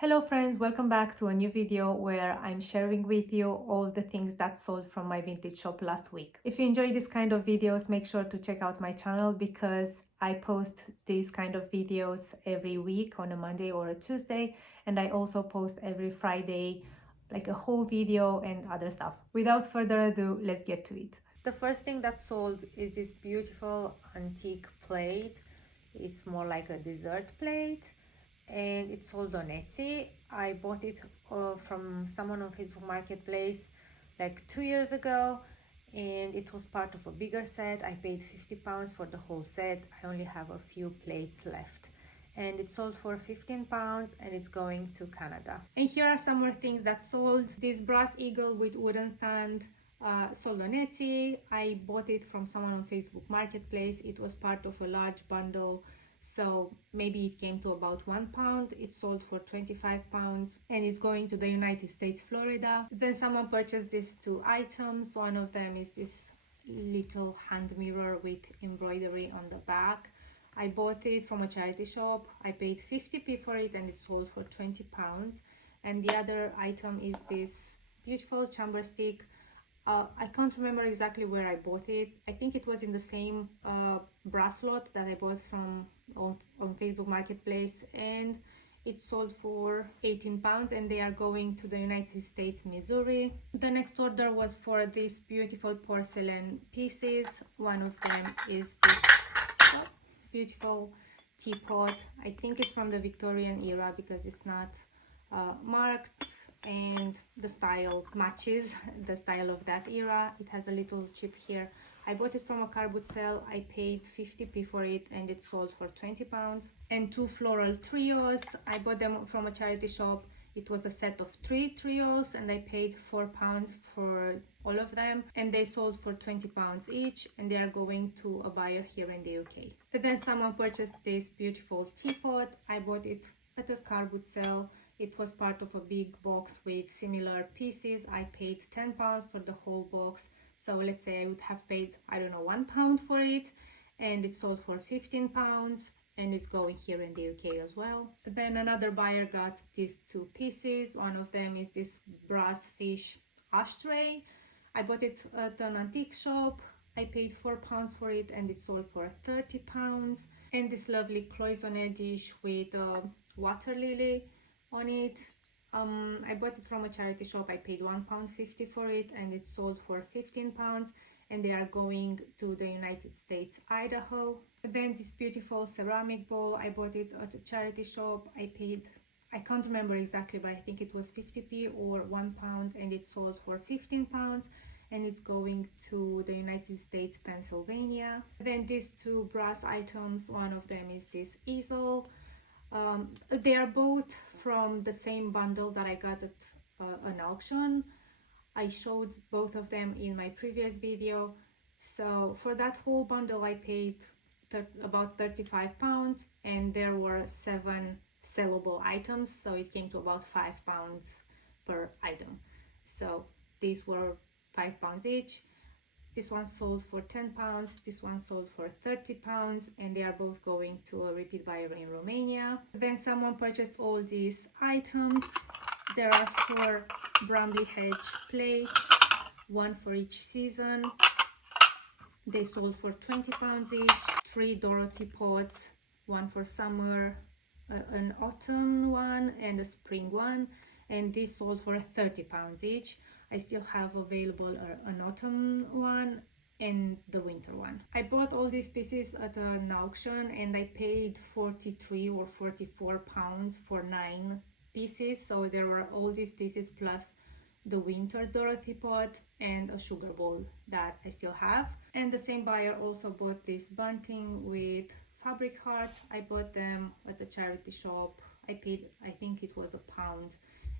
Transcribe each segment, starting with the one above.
Hello friends, welcome back to a new video where I'm sharing with you all the things that sold from my vintage shop last week. If you enjoy this kind of videos, make sure to check out my channel because I post these kind of videos every week on a Monday or a Tuesday, and I also post every Friday like a whole video and other stuff. Without further ado, let's get to it. The first thing that sold is this beautiful antique plate. It's more like a dessert plate, and it's sold on Etsy. I bought it from someone on Facebook Marketplace like 2 years ago, and it was part of a bigger set. I paid £50 for the whole set. I only have a few plates left, and it sold for £15 and it's going to Canada. And here are some more things that sold. This brass eagle with wooden stand sold on Etsy. I bought it from someone on Facebook Marketplace. It was part of a large bundle, so maybe it came to about £1. It sold for £25 and is going to the United States, Florida. Then someone purchased these two items. One of them is this little hand mirror with embroidery on the back. I bought it from a charity shop. I paid 50p for it and it sold for £20. And the other item is this beautiful chamber stick. I can't remember exactly where I bought it. I think it was in the same brass lot that I bought from on Facebook Marketplace, and it sold for £18 and they are going to the United States, Missouri. The next order was for these beautiful porcelain pieces. One of them is this beautiful teapot. I think it's from the Victorian era because it's not marked, and the style matches the style of that era. It has a little chip here. I bought it from a car boot sale. I paid 50p for it and it sold for £20. And two floral trios. I bought them from a charity shop. It was a set of 3 trios and I paid £4 for all of them, and they sold for £20 each, and they are going to a buyer here in the UK. And then someone purchased this beautiful teapot. I bought it at a car boot sale. It was part of a big box with similar pieces. I paid £10 for the whole box. So let's say I would have paid, I don't know, £1 for it, and it sold for £15 and it's going here in the UK as well. Then another buyer got these two pieces. One of them is this brass fish ashtray. I bought it at an antique shop. I paid £4 for it and it sold for £30. And this lovely cloisonne dish with water lily on it. I bought it from a charity shop. I paid £1.50 for it and it sold for £15, and they are going to the United States, Idaho. Then this beautiful ceramic bowl, I bought it at a charity shop. I paid, I can't remember exactly, but I think it was 50p or £1, and it sold for £15 and it's going to the United States, Pennsylvania. Then these two brass items, one of them is this easel. They are both from the same bundle that I got at an auction. I showed both of them in my previous video. So for that whole bundle I paid about £35, and there were 7 sellable items, so it came to about £5 per item. So these were £5 each. This one sold for £10, this one sold for £30, and they are both going to a repeat buyer in Romania. Then someone purchased all these items. There are 4 Brambly hedge plates, 1 for each season. They sold for £20 each. 3 Dorothy pots, 1 for summer, an autumn one and a spring one, and these sold for £30 each. I still have available an autumn one and the winter one. I bought all these pieces at an auction and I paid 43 or 44 pounds for 9 pieces. So there were all these pieces plus the winter Dorothy pot and a sugar bowl that I still have. And the same buyer also bought this bunting with fabric hearts. I bought them at the charity shop. I paid, I think it was £1,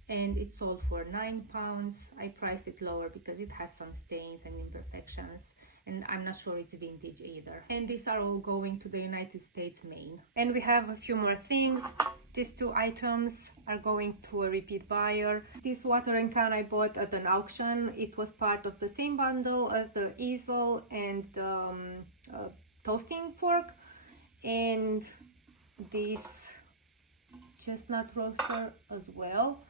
and it sold for £9. I priced it lower because it has some stains and imperfections, and I'm not sure it's vintage either. And these are all going to the United States, Maine. And we have a few more things. These 2 items are going to a repeat buyer. This watering can I bought at an auction. It was part of the same bundle as the easel and the toasting fork. And this chestnut roaster as well.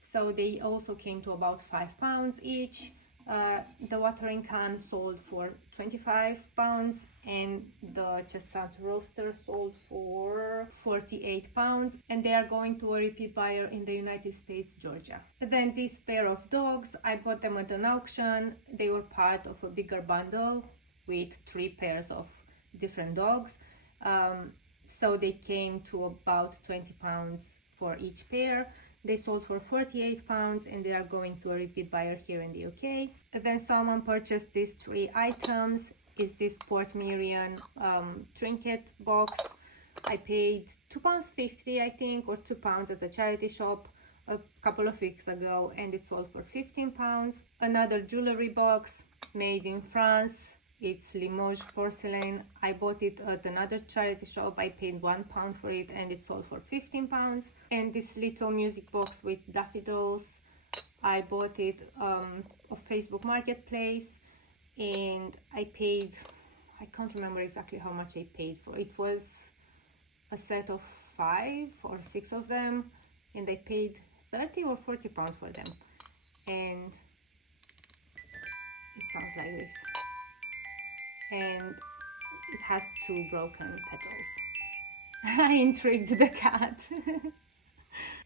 So they also came to about £5 each. The watering can sold for £25 and the chestnut roaster sold for £48, and they are going to a repeat buyer in the United States, Georgia. And then this pair of dogs, I bought them at an auction. They were part of a bigger bundle with 3 pairs of different dogs. So they came to about £20 for each pair. They sold for £48 and they are going to a repeat buyer here in the UK. And then someone purchased these 3 items. Is this Port Merion trinket box. I paid £2.50 I think, or £2 at the charity shop a couple of weeks ago, and it sold for £15. Another jewelry box made in France. It's Limoges porcelain. I bought it at another charity shop. I paid £1 for it and it sold for £15. And this little music box with daffodils, I bought it off Facebook Marketplace, and I paid, I can't remember exactly how much I paid for it. Was a set of 5 or 6 of them, and I paid £30 or £40 for them. And it sounds like this. And it has 2 broken petals. I intrigued the cat.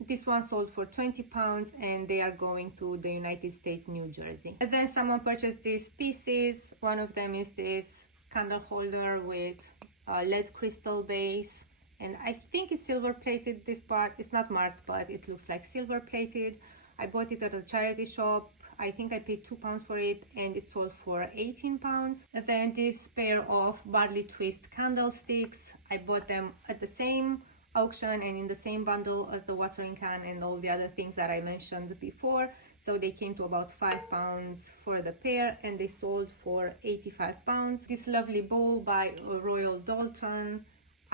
This one sold for £20 and they are going to the United States, New Jersey. And then someone purchased these pieces. One of them is this candle holder with a LED crystal base, and I think it's silver plated. This part, it's not marked, but it looks like silver plated. I bought it at a charity shop. I think I paid £2 for it and it sold for £18. And then this pair of barley twist candlesticks, I bought them at the same auction and in the same bundle as the watering can and all the other things that I mentioned before. So they came to about £5 for the pair and they sold for £85. This lovely bowl by Royal Dalton,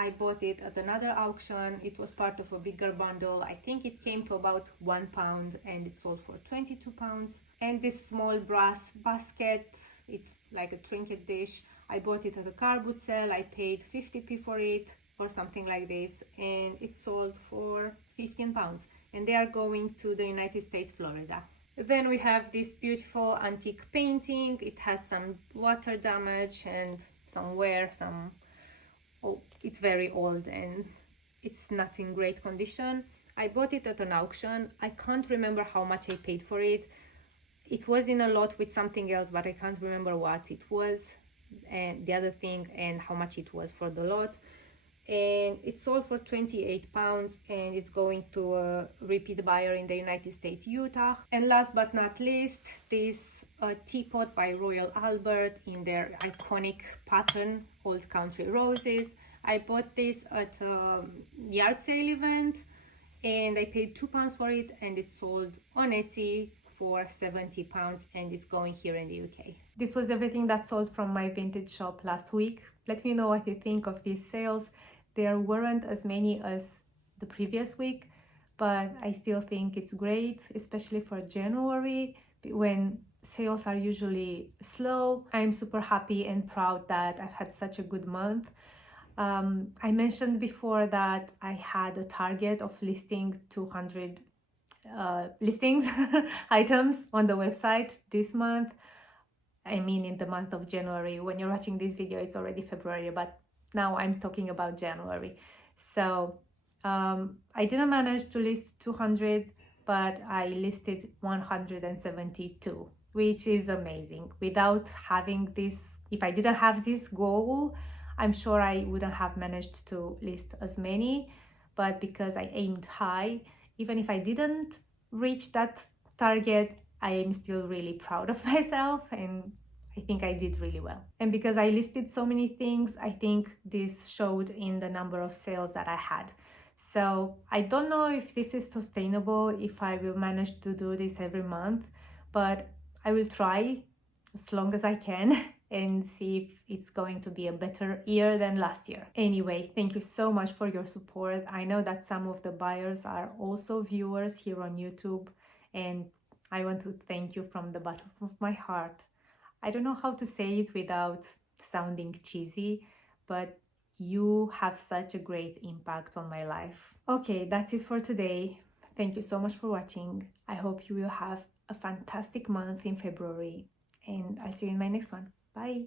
I bought it at another auction. It was part of a bigger bundle. I think it came to about £1 and it sold for £22. And this small brass basket, it's like a trinket dish. I bought it at a car boot sale. I paid 50p for it or something like this, and it sold for £15. And they are going to the United States, Florida. Then we have this beautiful antique painting. It has some water damage and some wear, it's very old and it's not in great condition. I bought it at an auction. I can't remember how much I paid for it. It was in a lot with something else, but I can't remember what it was and the other thing and how much it was for the lot. And it sold for £28 and it's going to a repeat buyer in the United States, Utah. And last but not least, this teapot by Royal Albert in their iconic pattern, Old Country Roses. I bought this at a yard sale event and I paid £2 for it, and it sold on Etsy for £70 and it's going here in the UK. This was everything that sold from my vintage shop last week. Let me know what you think of these sales. There weren't as many as the previous week, but I still think it's great, especially for January when sales are usually slow. I'm super happy and proud that I've had such a good month. I mentioned before that I had a target of listing 200 listings items on the website this month. I mean in the month of January. When you're watching this video, it's already February, but now I'm talking about January. So I didn't manage to list 200, but I listed 172, which is amazing. Without having this, if I didn't have this goal, I'm sure I wouldn't have managed to list as many. But because I aimed high, even if I didn't reach that target, I am still really proud of myself and I think I did really well. And because I listed so many things, I think this showed in the number of sales that I had. So I don't know if this is sustainable, if I will manage to do this every month, but I will try as long as I can and see if it's going to be a better year than last year. Anyway, thank you so much for your support. I know that some of the buyers are also viewers here on YouTube, and I want to thank you from the bottom of my heart. I don't know how to say it without sounding cheesy, but you have such a great impact on my life. Okay, that's it for today. Thank you so much for watching. I hope you will have a fantastic month in February, and I'll see you in my next one. Bye.